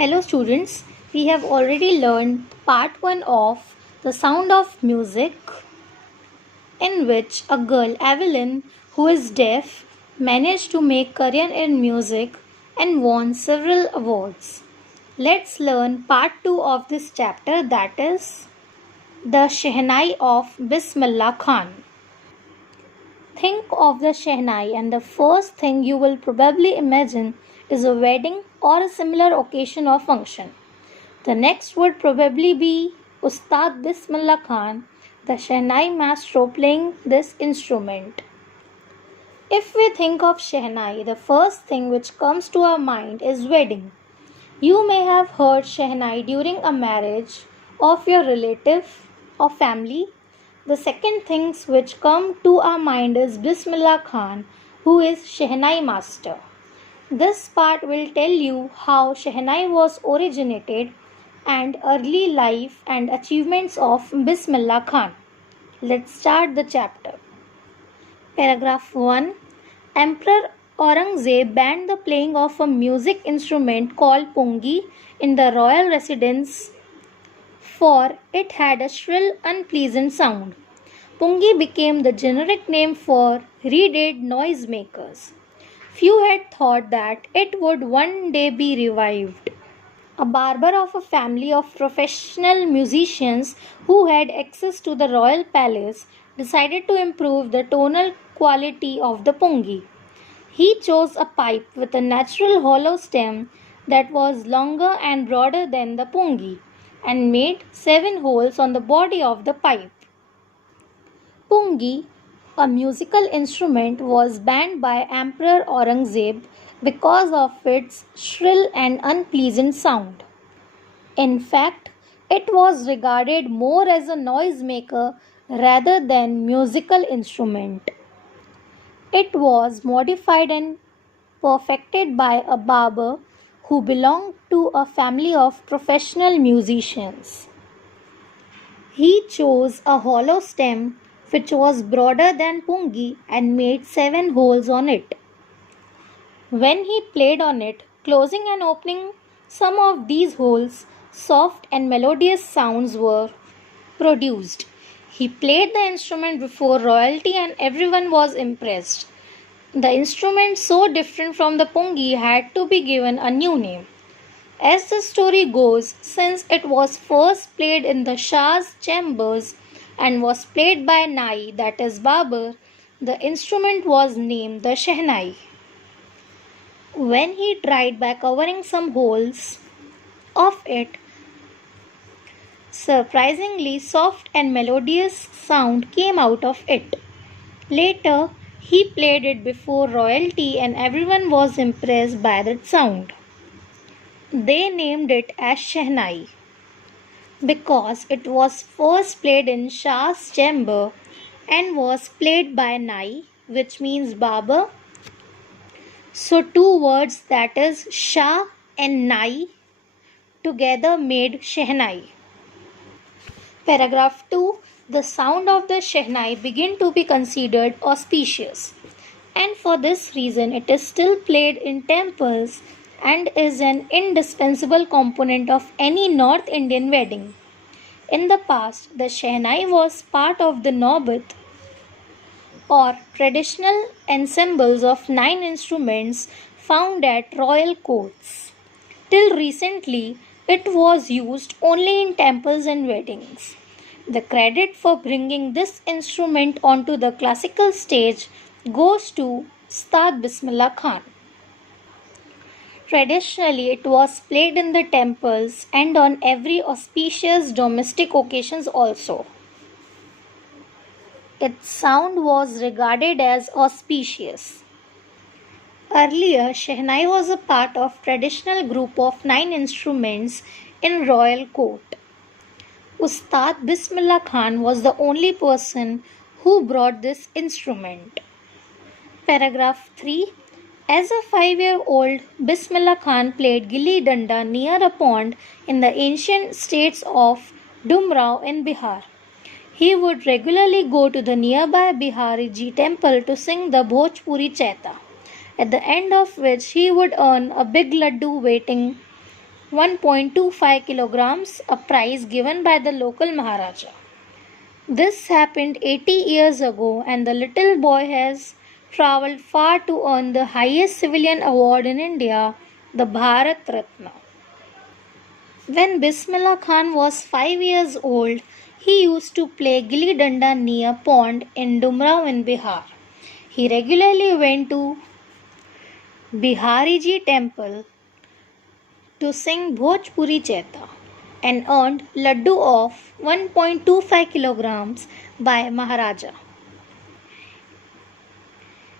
Hello students, we have already learned part 1 of The Sound of Music, in which a girl, Evelyn, who is deaf, managed to make career in music and won several awards. Let's learn part 2 of this chapter, that is The Shehnai of Bismillah Khan. Think of the Shehnai and the first thing you will probably imagine is a wedding or a similar occasion or function. The next would probably be Ustad Bismillah Khan, the Shehnai maestro playing this instrument. If we think of Shehnai, the first thing which comes to our mind is wedding. You may have heard Shehnai during a marriage of your relative or family. The second things which come to our mind is Bismillah Khan, who is Shehnai master. This part will tell you how Shehnai was originated and early life and achievements of Bismillah Khan. Let's start the chapter. Paragraph 1. Emperor Aurangzeb banned the playing of a music instrument called pungi in the royal residence, for it had a shrill, unpleasant sound. Pungi became the generic name for reed noisemakers. Few had thought that it would one day be revived. A barber of a family of professional musicians who had access to the royal palace decided to improve the tonal quality of the pungi. He chose a pipe with a natural hollow stem that was longer and broader than the pungi and made 7 holes on the body of the pipe. Pungi, a musical instrument, was banned by Emperor Aurangzeb because of its shrill and unpleasant sound. In fact, it was regarded more as a noisemaker rather than musical instrument. It was modified and perfected by a barber who belonged to a family of professional musicians. He chose a hollow stem which was broader than pungi and made 7 holes on it. When he played on it, closing and opening some of these holes, soft and melodious sounds were produced. He played the instrument before royalty and everyone was impressed. The instrument, so different from the pungi, had to be given a new name. As the story goes, since it was first played in the Shah's chambers and was played by Nai, that is barber, the instrument was named the Shehnai. When he tried by covering some holes of it, surprisingly soft and melodious sound came out of it. Later, he played it before royalty and everyone was impressed by that sound. They named it as Shehnai because it was first played in Shah's chamber and was played by Nai, which means barber. So 2 words, that is Shah and Nai, together made Shehnai. Paragraph 2. The sound of the Shehnai began to be considered auspicious, and for this reason it is still played in temples and is an indispensable component of any North Indian wedding. In the past, the Shehnai was part of the Naubat or traditional ensembles of 9 instruments found at royal courts. Till recently, it was used only in temples and weddings. The credit for bringing this instrument onto the classical stage goes to Ustad Bismillah Khan. Traditionally, it was played in the temples and on every auspicious domestic occasions also. Its sound was regarded as auspicious. Earlier, Shehnai was a part of traditional group of 9 instruments in royal court. Ustad Bismillah Khan was the only person who brought this instrument. Paragraph 3. As a 5-year-old, Bismillah Khan played gilli danda near a pond in the ancient states of Dumrao in Bihar. He would regularly go to the nearby Bihariji temple to sing the Bhojpuri Chaita, at the end of which he would earn a big laddu weighing 1.25 kilograms, a prize given by the local Maharaja. This happened 80 years ago, and the little boy has travelled far to earn the highest civilian award in India, the Bharat Ratna. When Bismillah Khan was 5 years old, he used to play gilli danda near a pond in Dumrao in Bihar. He regularly went to Bihariji temple to sing Bhojpuri Cheta and earned laddu of 1.25 kilograms by Maharaja.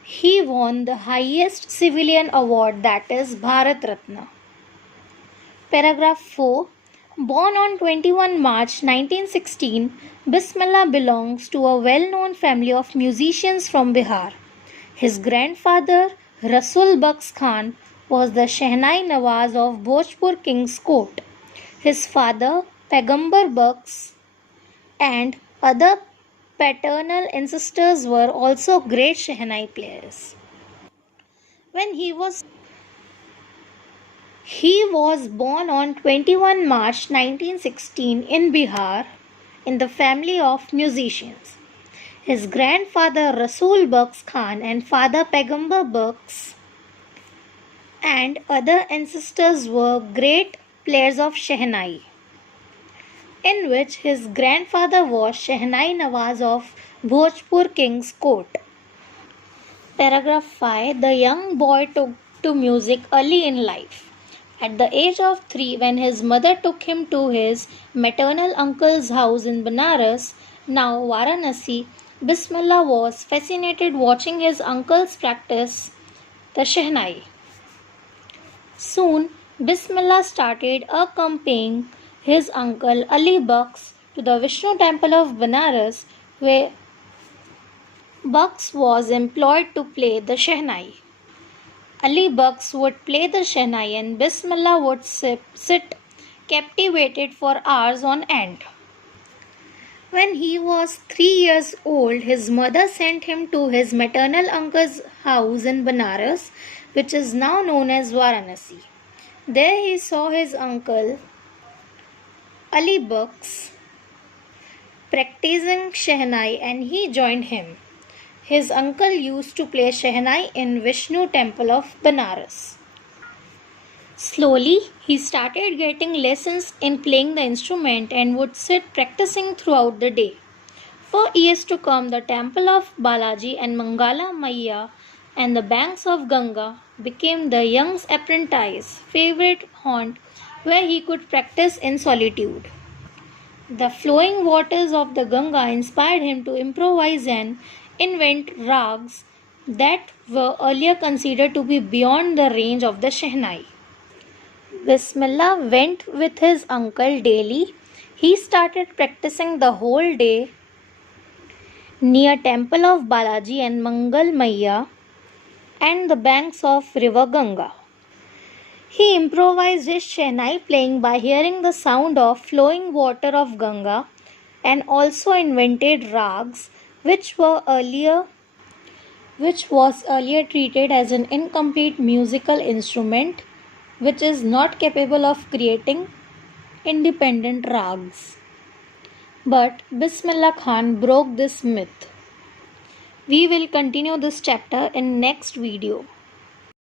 He won the highest civilian award, that is Bharat Ratna. Paragraph 4. Born on 21 March 1916, Bismillah belongs to a well-known family of musicians from Bihar. His grandfather, Rasul Baks Khan, was the Shehnai Nawaz of Bhojpur King's court. His father, Pagambar Baks, and other paternal ancestors were also great Shehnai players. He was born on 21 March 1916 in Bihar in the family of musicians. His grandfather Rasul Baks Khan and father Pagambar Baks and other ancestors were great players of Shehnai, in which his grandfather was Shehnai Nawaz of Bhojpur King's court. Paragraph 5. The young boy took to music early in life. At the age of 3, when his mother took him to his maternal uncle's house in Banaras, now Varanasi, Bismillah was fascinated watching his uncles practice the Shehnai. Soon, Bismillah started accompanying his uncle Ali Baks to the Vishnu temple of Banaras, where Baks was employed to play the Shehnai. Ali Baks would play the Shehnai and Bismillah would sit captivated for hours on end. When he was 3 years old, his mother sent him to his maternal uncle's house in Banaras, which is now known as Varanasi. There he saw his uncle Ali Baks practicing Shehnai and he joined him. His uncle used to play Shehnai in Vishnu temple of Banaras. Slowly, he started getting lessons in playing the instrument and would sit practicing throughout the day. For years to come, the temple of Balaji and Mangala Maiya and the banks of Ganga became the young apprentice's favorite haunt where he could practice in solitude. The flowing waters of the Ganga inspired him to improvise and invent rags that were earlier considered to be beyond the range of the Shehnai. Bismillah went with his uncle daily. He started practicing the whole day near temple of Balaji and Mangal Maiya and the banks of river Ganga. He improvised his Shehnai playing by hearing the sound of flowing water of Ganga and also invented rags which was earlier treated as an incomplete musical instrument which is not capable of creating independent rags. But Bismillah Khan broke this myth. We will continue this chapter in next video.